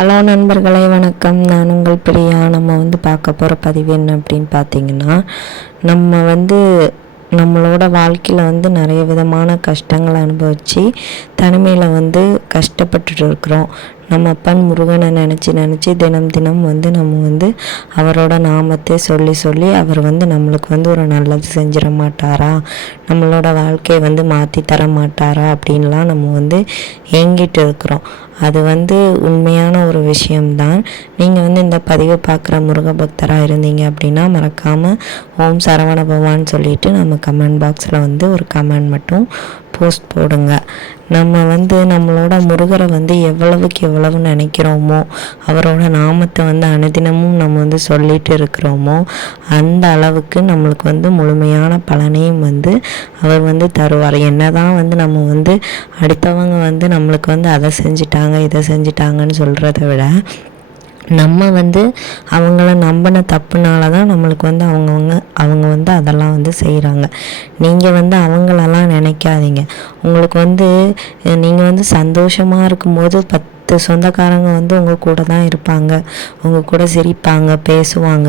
Hello நண்பர்களே, வணக்கம். நான் உங்கள் பிரியா. நம்ம பார்க்க போகிற பதிவு என்ன அப்படின்னு பார்த்தீங்கன்னா, நம்ம நம்மளோட வாழ்க்கையில் நிறைய விதமான கஷ்டங்களை அனுபவித்து தனிமையில் கஷ்டப்பட்டுட்டு இருக்கிறோம். நம்ம அப்பன் முருகனை நினச்சி தினம் நம்ம அவரோட நாமத்தை சொல்லி அவர் நம்மளுக்கு ஒரு நல்லது செஞ்சிட மாட்டாரா, நம்மளோட வாழ்க்கையை மாற்றி தர மாட்டாரா அப்படின்லாம் நம்ம ஏங்கிட்டு இருக்கிறோம். அது உண்மையான ஒரு விஷயம்தான். நீங்கள் இந்த பதிவை பார்க்குற முருக பக்தராக இருந்தீங்க அப்படின்னா மறக்காமல் ஓம் சரவண பவான்னு சொல்லிட்டு நம்ம கமெண்ட் பாக்ஸில் ஒரு கமெண்ட் மட்டும் போஸ்ட் போடுங்க. நம்ம நம்மளோட முருகரை எவ்வளவுக்கு எவ்வளவு நினைக்கிறோமோ, அவரோட நாமத்தை அனுதினமும் நம்ம சொல்லிட்டு இருக்கிறோமோ, அந்த அளவுக்கு நம்மளுக்கு முழுமையான பலனையும் அவர் தருவார். என்னதான் நம்ம அடுத்தவங்க நம்மளுக்கு அதை செஞ்சிட்டாங்க இதை செஞ்சிட்டாங்கன்னு சொல்கிறத விட, நம்ம அவங்கள நம்பின தப்புனால தான் நம்மளுக்கு அவங்க அதெல்லாம் செய்கிறாங்க. நீங்கள் அவங்களெல்லாம் நினைக்காதீங்க. உங்களுக்கு நீங்கள் சந்தோஷமாக இருக்கும்போது சொந்தக்காரங்க உங்கள் கூட தான் இருப்பாங்க, உங்கள் கூட சிரிப்பாங்க, பேசுவாங்க.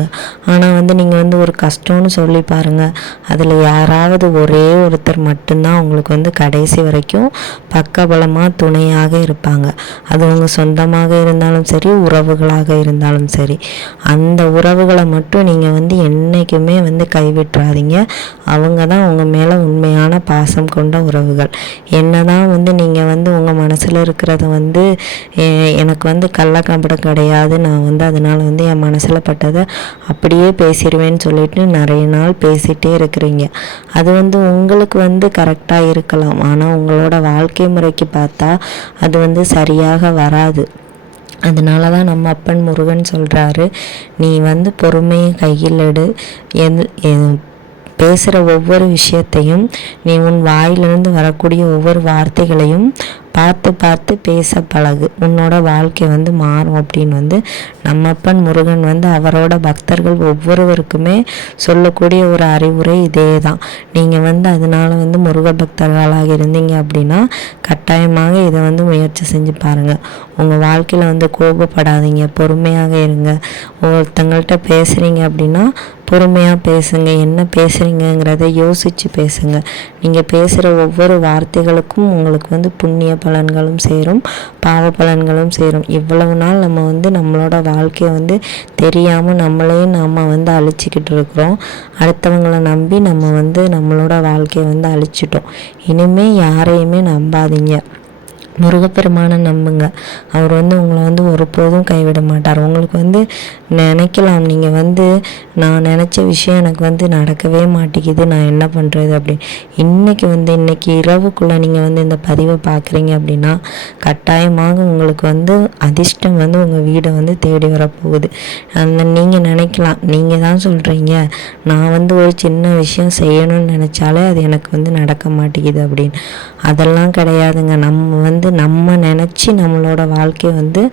ஆனால் நீங்கள் ஒரு கஷ்டம்னு சொல்லி பாருங்கள், அதில் யாராவது ஒரே ஒருத்தர் மட்டும்தான் உங்களுக்கு கடைசி வரைக்கும் பக்கபலமாக துணையாக இருப்பாங்க. அது உங்கள் சொந்தமாக இருந்தாலும் சரி, உறவுகளாக இருந்தாலும் சரி. அந்த உறவுகளை மட்டும் நீங்கள் என்றைக்குமே கைவிட்டுறாதீங்க. அவங்க தான் உங்கள் மேலே உண்மையான பாசம் கொண்ட உறவுகள். என்ன தான் நீங்கள் உங்கள் மனசில் இருக்கிறத எனக்கு கள்ளக்கபடம் கிடையாது, நான் அதனால் என் மனசில் பட்டதை அப்படியே பேசிடுவேன்னு சொல்லிட்டு நிறைய நாள் பேசிகிட்டே இருக்கிறீங்க. அது உங்களுக்கு கரெக்டாக இருக்கலாம். ஆனால் உங்களோட வாழ்க்கை முறைக்கு பார்த்தா அது சரியாக வராது. அதனால தான் நம்ம அப்பன் முருகன் சொல்கிறாரு, நீ பொறுமையை கையில் எடு. பேசுகிற ஒவ்வொரு விஷயத்தையும், நீ உன் வாயிலிருந்து வரக்கூடிய ஒவ்வொரு வார்த்தைகளையும் பார்த்து பேச பழகு. உன்னோட வாழ்க்கை மாறும் அப்படின்னு நம்ம அப்பன் முருகன் அவரோட பக்தர்கள் ஒவ்வொருவருக்குமே சொல்லக்கூடிய ஒரு அறிவுரை இதே தான். நீங்கள் அதனால் முருக பக்தர்களாக இருந்தீங்க அப்படின்னா கட்டாயமாக இதை முயற்சி செஞ்சு பாருங்கள். உங்கள் வாழ்க்கையில் கோபப்படாதீங்க, பொறுமையாக இருங்க. ஒருத்தங்கள்ட்ட பேசுகிறீங்க அப்படின்னா பொறுமையாக பேசுங்க. என்ன பேசுகிறீங்கிறத யோசித்து பேசுங்க. நீங்கள் பேசுகிற ஒவ்வொரு வார்த்தைகளுக்கும் உங்களுக்கு புண்ணிய பலன்களும் சேரும், பாவ பலன்களும் சேரும். இவ்வளவு நாள் நம்ம நம்மளோட வாழ்க்கையை தெரியாமல் நாம் அழிச்சிக்கிட்டு இருக்கிறோம். அடுத்தவங்களை நம்பி நம்ம நம்மளோட வாழ்க்கையை அழிச்சிட்டோம். இனிமேல் யாரையுமே நம்பாதீங்க. முருகப்பெருமானை நம்புங்க. அவர் உங்களை ஒருபோதும் கைவிட மாட்டார். உங்களுக்கு நினைக்கலாம், நீங்கள் நான் நினச்ச விஷயம் எனக்கு நடக்கவே மாட்டேங்குது, நான் என்ன பண்ணுறது அப்படின்னு. இன்னைக்கு இரவுக்குள்ளே நீங்கள் இந்த பதிவை பார்க்குறீங்க அப்படின்னா கட்டாயமாக உங்களுக்கு அதிர்ஷ்டம் உங்கள் வீடை தேடி வரப்போகுது. நீங்கள் நினைக்கலாம், நீங்கள் தான் சொல்கிறீங்க, நான் ஒரு சின்ன விஷயம் செய்யணும்னு நினச்சாலே அது எனக்கு நடக்க மாட்டேங்குது அப்படின்னு. அதெல்லாம் கிடையாதுங்க. நம்ம நினச்சி நம்மளோட வாழ்க்கையை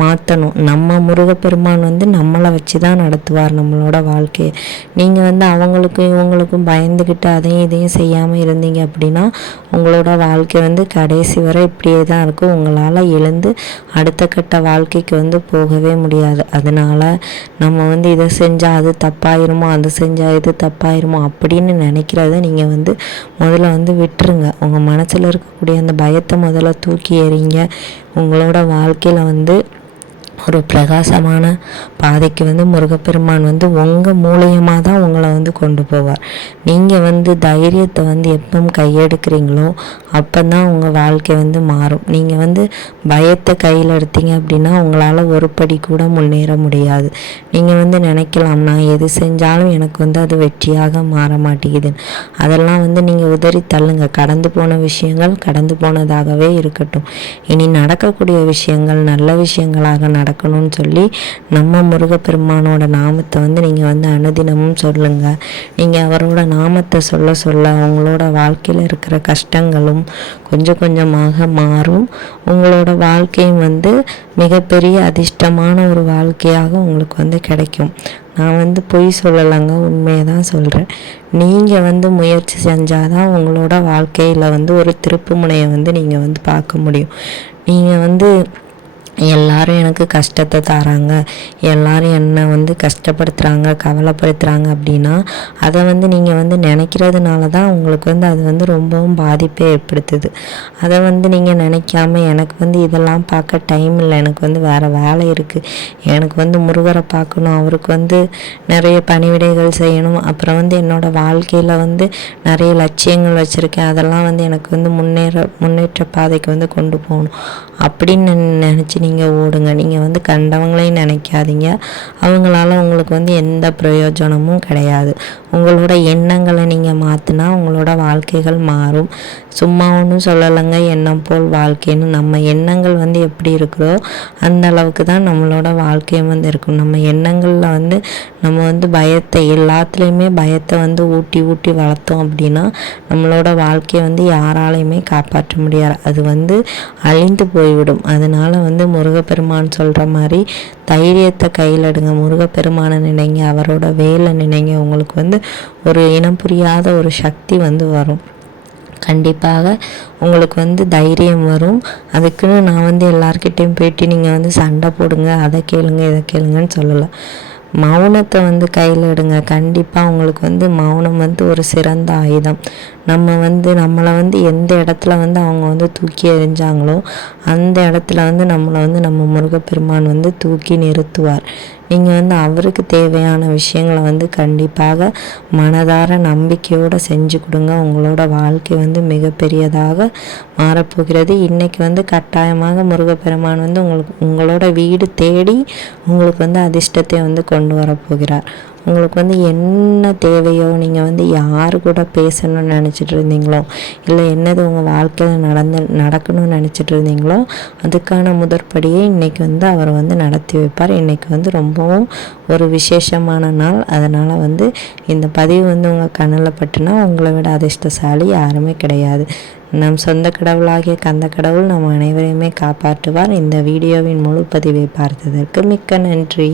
மாற்றணும். நம்ம முருகப்பெருமான் நம்மளை வச்சு தான் நடத்துவார் நம்மளோட வாழ்க்கையை. நீங்கள் அவங்களுக்கும் இவங்களுக்கும் பயந்துக்கிட்டு அதையும் இதையும் செய்யாமல் இருந்தீங்க அப்படின்னா உங்களோட வாழ்க்கை கடைசி வரை இப்படியே தான் இருக்கும். உங்களால் எழுந்து அடுத்த கட்ட வாழ்க்கைக்கு போகவே முடியாது. அதனால் நம்ம இதை செஞ்சால் அது தப்பாயிருமோ, அது செஞ்சால் இது தப்பாயிருமோ அப்படின்னு நினைக்கிறத நீங்கள் முதல்ல விட்டுருங்க. உங்கள் மனசில் இருக்கக்கூடிய அந்த பயத்தை முதல்ல தூக்கி எறிங்க. உங்களோட வாழ்க்கையில் ஒரு பிரகாசமான பாதைக்கு முருகப்பெருமான் உங்கள் மூலியமாக தான் உங்களை கொண்டு போவார். நீங்கள் தைரியத்தை எப்போ கையெடுக்கிறீங்களோ அப்போ தான் உங்கள் வாழ்க்கை மாறும். நீங்கள் பயத்தை கையில் எடுத்தீங்க அப்படின்னா உங்களால் ஒரு படி கூட முன்னேற முடியாது. நீங்கள் நினைக்கலாம், நான் எது செஞ்சாலும் எனக்கு அது வெற்றியாக மாற மாட்டேங்குதுன்னு. அதெல்லாம் நீங்கள் உதறி தள்ளுங்க. கடந்து போன விஷயங்கள் கடந்து போனதாகவே இருக்கட்டும். இனி நடக்கக்கூடிய விஷயங்கள் நல்ல விஷயங்களாக நடக்கணும்னு சொல்லி நம்ம முருகப்பெருமானோட நாமத்தை நீங்கள் அனுதினமும் சொல்லுங்கள். நீங்கள் அவரோட நாமத்தை சொல்ல உங்களோட வாழ்க்கையில் இருக்கிற கஷ்டங்களும் கொஞ்சம் கொஞ்சமாக மாறும். உங்களோட வாழ்க்கையும் மிகப்பெரிய அதிர்ஷ்டமான ஒரு வாழ்க்கையாக உங்களுக்கு கிடைக்கும். நான் பொய் சொல்லலைங்க, உண்மையை தான் சொல்கிறேன். நீங்கள் முயற்சி செஞ்சாதான் உங்களோட வாழ்க்கையில் ஒரு திருப்பு முனையை நீங்கள் பார்க்க முடியும். நீங்கள் எல்லாரும் எனக்கு கஷ்டத்தை தராங்க, எல்லாரும் என்னை வந்து கஷ்டப்படுத்துகிறாங்க, கவலைப்படுத்துகிறாங்க அப்படின்னா அதை வந்து நீங்கள் வந்து நினைக்கிறதுனால தான் உங்களுக்கு வந்து அது வந்து ரொம்பவும் பாதிப்பை ஏற்படுத்துது. அதை வந்து நீங்கள் நினைக்காம எனக்கு வந்து இதெல்லாம் பார்க்க டைம் இல்லை, எனக்கு வந்து வேறு வேலை இருக்குது, எனக்கு வந்து முருகரை பார்க்கணும், அவருக்கு வந்து நிறைய பணிவிடைகள் செய்யணும், அப்புறம் வந்து என்னோடய வாழ்க்கையில் வந்து நிறைய லட்சியங்கள் வச்சுருக்கேன், அதெல்லாம் வந்து எனக்கு வந்து முன்னேற்ற பாதைக்கு வந்து கொண்டு போகணும் அப்படின்னு நினச்சி நீங்கள் ஓடுங்க. நீங்கள் வந்து கண்டவங்களையும் நினைக்காதீங்க, அவங்களால உங்களுக்கு வந்து எந்த பிரயோஜனமும் கிடையாது. உங்களோட எண்ணங்களை நீங்கள் மாற்றினா உங்களோட வாழ்க்கைகள் மாறும். சும்மா ஒன்றும் சொல்லலைங்க, எண்ணம் போல் வாழ்க்கைன்னு. நம்ம எண்ணங்கள் வந்து எப்படி இருக்கிறோ அந்த அளவுக்கு தான் நம்மளோட வாழ்க்கையும் வந்து இருக்கும். நம்ம எண்ணங்களில் வந்து நம்ம வந்து பயத்தை, எல்லாத்துலேயுமே பயத்தை வந்து ஊட்டி ஊட்டி வளர்த்தோம் அப்படின்னா நம்மளோட வாழ்க்கையை வந்து யாராலையுமே காப்பாற்ற முடியாது, அது வந்து அழிந்து போய்விடும். அதனால் வந்து முருகப்பெருமான் சொல்கிற மாதிரி தைரியத்தை கையில் எடுங்க, முருகப்பெருமானை நினைங்க, அவரோட வேலை நினைங்க. உங்களுக்கு வந்து ஒரு இனம் புரியாத ஒரு சக்தி வந்து வரும். கண்டிப்பாக உங்களுக்கு வந்து தைரியம் வரும். அதுக்குன்னு நான் வந்து எல்லார்கிட்டையும் போயிட்டு நீங்கள் வந்து சண்டை போடுங்க, அதை கேளுங்க இதை கேளுங்கன்னு சொல்லலை. மௌனத்தை வந்து கையில் எடுங்க. கண்டிப்பாக உங்களுக்கு வந்து மௌனம் வந்து ஒரு சிறந்த ஆயுதம். நம்மளை வந்து எந்த இடத்துல வந்து அவங்க வந்து தூக்கி எறிஞ்சாங்களோ அந்த இடத்துல வந்து நம்மளை வந்து நம்ம முருகப்பெருமான் வந்து தூக்கி நிறுத்துவார். நீங்கள் வந்து அவருக்கு தேவையான விஷயங்களை வந்து கண்டிப்பாக மனதார நம்பிக்கையோடு செஞ்சு கொடுங்க. உங்களோட வாழ்க்கை வந்து மிகப்பெரியதாக மாறப்போகிறது. இன்றைக்கி வந்து கட்டாயமாக முருகப்பெருமான் வந்து உங்களோட வீடு தேடி உங்களுக்கு வந்து அதிர்ஷ்டத்தை வந்து கொண்டு வரப்போகிறார். உங்களுக்கு வந்து என்ன தேவையோ, நீங்கள் வந்து யார் கூட பேசணும்னு நினச்சிட்டு இருந்தீங்களோ, இல்லை என்னது உங்கள் வாழ்க்கையில் நடக்கணும்னு நினச்சிட்டு இருந்தீங்களோ அதுக்கான முதற்படியே இன்றைக்கி வந்து அவர் வந்து நடத்தி வைப்பார். இன்றைக்கி வந்து ரொம்பவும் ஒரு விசேஷமான நாள். அதனால் வந்து இந்த பதிவு வந்து உங்கள் கண்ணில் பட்டுனா உங்களை விட அதிர்ஷ்டசாலி யாருமே கிடையாது. நம் சொந்த கடவுளாகிய கந்த கடவுள் நம் அனைவரையுமே காப்பாற்றுவார். இந்த வீடியோவின் முழு பதிவை பார்த்ததற்கு மிக்க நன்றி.